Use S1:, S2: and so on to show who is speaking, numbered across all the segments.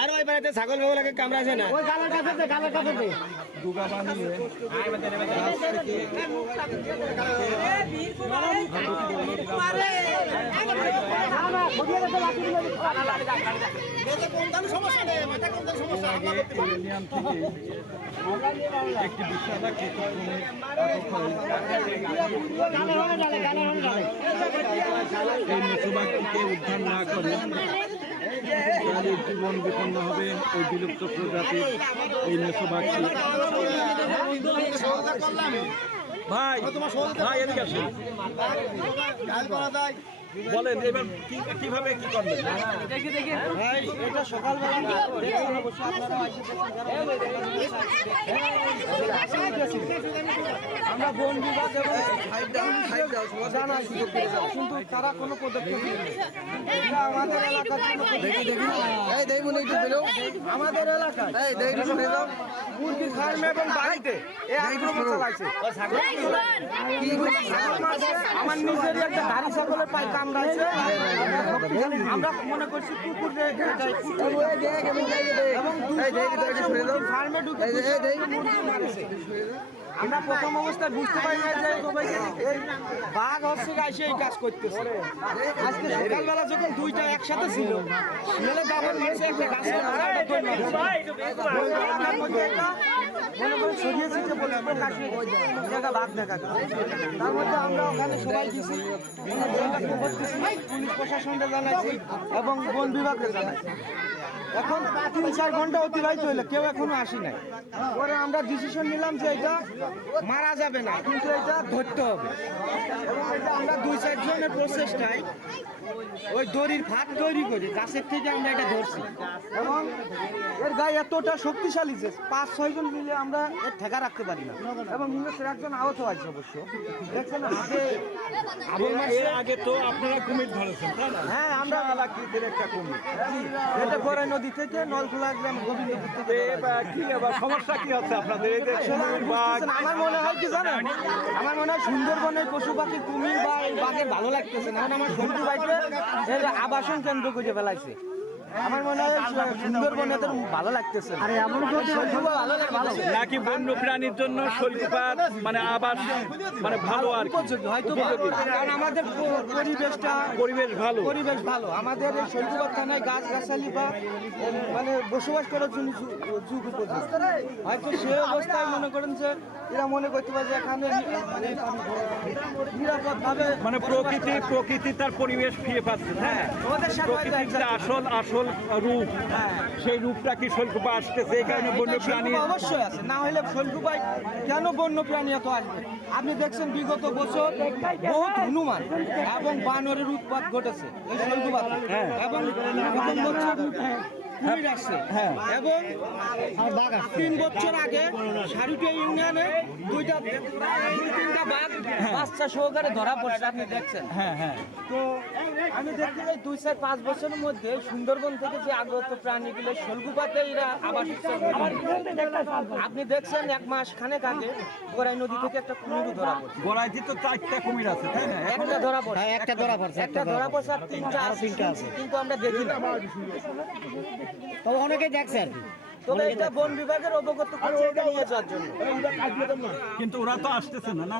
S1: আর ওই বাড়িতে ছাগল বেগুলাকে কামড়াছে না
S2: ওই গালের কাছে দে, গালের কাছে দে।
S3: দুগা বানিয়ে
S2: না, না, ঘুরিয়ে রেখে লাঠি দিয়ে দিতে পারবি না।
S3: ইউনিয়ন থেকে একটি বিশাল
S2: গালের হলে ডালে, গালের হলে ডালে।
S3: এই মেসোবাগটিকে উদ্ধার না করে তাহলে জীবন বিপন্ন হবে এই বিলুপ্ত প্রজাতির এই মেসোবাগটি ভাই ভাই এদিকে আসুন বলেন এবার কি কীভাবে কি করবেন
S1: ভাই এটা সকালবেলা দেখছেন অবশ্য আপনারা আমরা বন বিভাগ এবং জানাই সুযোগ যাব। কিন্তু তারা কোনো পদক্ষেপ আমাদের এলাকার জন্য আমাদের এলাকায় মুরগির ফার্মে এবং বাড়িতে এ আক্রমণ চালাইছে আমার মনে করছি আমরা প্রথম অবস্থায় বুঝতে পারি না যে বাঘ হচ্ছে গাইছে এই কাজ করতেছে আজকে সকালবেলা যখন দুইটা একসাথে ছিল মেলে দাবার মারছে একটা একটা মনে করে ছড়িয়ে ছিটে বলে প্রকাশে তার মধ্যে আমরা ওখানে সবাই গেছি পুলিশ প্রশাসনকে জানাইছি এবং বন বিভাগকে জানাইছি। এখন তিন চার ঘণ্টা অতিবাহিত হইল কেউ এখনও আসি নাই। পরে আমরা ডিসিশন নিলাম যে এটা মারা যাবে না কিন্তু এটা ধরতে হবে। এবং এটা আমরা দুই চারজনের প্রচেষ্টায় ওই দড়ির ফাঁক তৈরি করি গাছের থেকে আমরা এটা ধরছি। এবং এর গায়ে এতটা শক্তিশালী যে পাঁচ ছয়জন মিলে আমরা এর ঠেকা রাখতে পারি না। এবং ইংরেজের একজন আহত আছে অবশ্য। দেখছেন মারছে।
S3: এর আগে তো আপনারা কুমির ধরেছেন
S1: হ্যাঁ আমরা
S3: একটা কুমির।
S1: এটা গড়াই নদী থেকে নলখোলা গ্রাম গোবিন্দপুর থেকে
S3: কি সমস্যা কি হচ্ছে আপনাদের? এই যে
S1: আমার মনে হয় কি জানেন? আমার মনে হয় সুন্দরবনের পশু পাখি কুমির বা এই বাঘের ভালো লাগতেছে না। কারণ আমার সন্ধু এর আবাসন কেন্দ্র খুঁজে ফেলাইছে। আমার মনে হয় সুন্দরবন এদের ভালো লাগতেছে আরে এমন ভালো লাগে ভালো
S3: নাকি বন্য প্রাণীর জন্য মানে আবাস মানে ভালো আর
S1: উপযোগী হয়তো কারণ আমাদের পরিবেশটা
S3: পরিবেশ ভালো।
S1: পরিবেশ ভালো। আমাদের থানায় গাছ গাছালি বা মানে বসবাস করার জন্য যুগ উপযুক্ত হয়তো সে অবস্থায় মনে করেন যে এরা মনে করতে পারে যে এখানে মানে নিরাপদ ভাবে
S3: মানে প্রকৃতি প্রকৃতি তার পরিবেশ ফিরে পাচ্ছে হ্যাঁ। প্রকৃতির
S1: একসাথে।
S3: আসল আসল রূপ।
S1: হ্যাঁ।
S3: সেই রূপটা কি শৈলকুপা আসতেছে? এই কারণে বন্য প্রাণী
S1: অবশ্যই আছে। না হলে শৈলকুপায় কেন বন্য প্রাণী এত আসবে? আপনি দেখছেন বিগত বছর বহুত হনুমান এবং বানরের উৎপাত ঘটেছে এই শৈলকুপাতে। এবং প্রথম বছর কুমির আসছে। এবং তিন বছর আগে সারুটিয়া ইউনিয়নে দুইটা দুই তিনটা বাঘ বাচ্চা সহকারে ধরা পড়ছে আপনি দেখছেন।
S3: হ্যাঁ হ্যাঁ।
S1: তো আমি দেখতে যাই দুই চার পাঁচ বছরের মধ্যে সুন্দরবন থেকে যে আগত প্রাণীগুলো শোলগুপাতে এরা আবাস আপনি দেখছেন এক মাস খানেক আগে গোড়াই নদী থেকে একটা কুমির ধরা পড়ছে।
S3: গোড়াইতে তো চারটা কুমির আছে তাই না?
S1: একটা ধরা পড়ছে। একটা ধরা পড়ছে একটা ধরা পড়ছে। আর তিনটা আছে। কিন্তু আমরা দেখি না।
S2: তবে অনেকেই দেখছে আর কি।
S1: তবে এটা বন বিভাগের অবগত করছে এটা নিয়ে যাওয়ার জন্য।
S3: কিন্তু ওরা তো আসতেছে না না?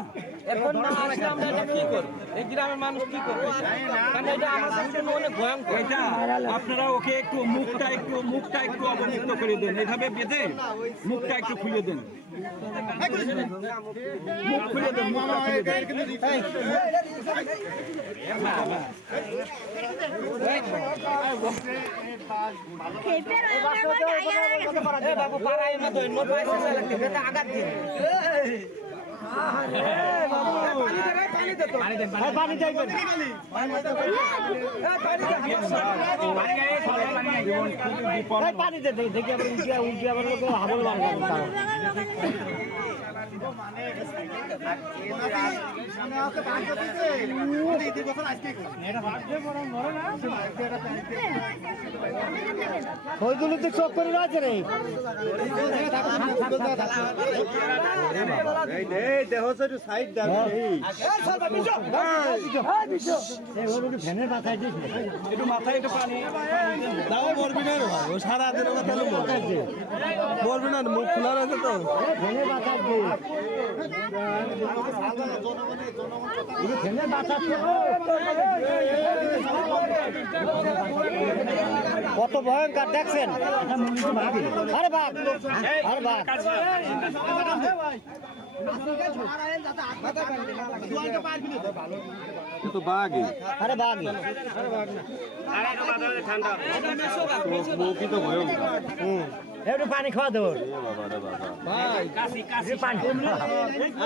S1: এখন না আসলে আমরা এটা কি করব? এই গ্রামের মানুষ কি করবে? কারণ এটা আমাদের জন্য অনেক ভয়ঙ্কর।
S3: এটা আপনারা ওকে একটু মুখটা একটু মুখটা একটু অবমুক্ত করে দেন। এভাবে বেঁধে মুখটা একটু খুলে দেন। মুখ খুলে দেন মুখটা খুলে দেন।
S1: এ বাবু পাড়ায় মতো নো পয়সা লাগতে এটা আঘাত দিন
S2: পানি চাইবেন পানি দে দেখি আবার উল্টে উল্টে আবার লোক হাবল বার করবে ওইগুলো তো চোখ করে রয়েছে রে
S3: দাও মরবি না মুখ খোলা রয়েছে তো
S2: ফ্যানের মাথা কত ভয়ঙ্কর দেখছেন? আরে বাঘ আরে বাঘ
S3: তো বাঘই।
S2: আরে বাঘ
S3: মুখই তো ভয়ঙ্কর।
S2: একটু পানি খাওয়া দেবো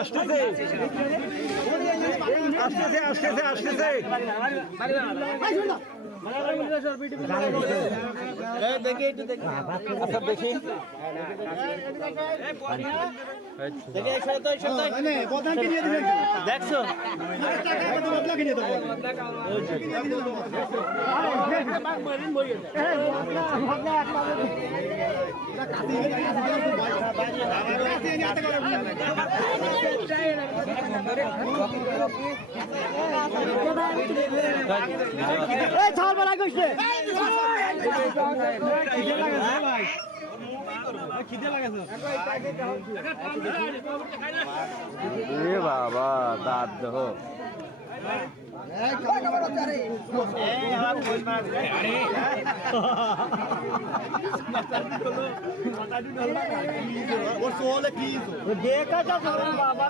S3: আসতেছে। আসতেছে আসতেছে আচ্ছা দেখি।
S2: দেখছ ছাল বেলা কইছে
S3: এ বাবা দাঁত দেহ।
S2: দেখা বাবা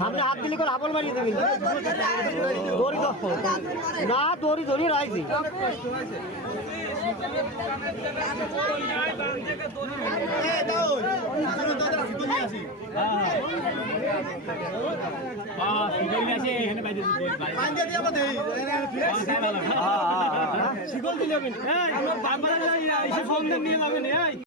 S2: সামনে হাত দিলে করে আবল মারিয়ে দেবেন। দড়ি না দড়ি দড়ি রাখছি
S1: শিকল দিলে ফোন নিয়ে যাবেন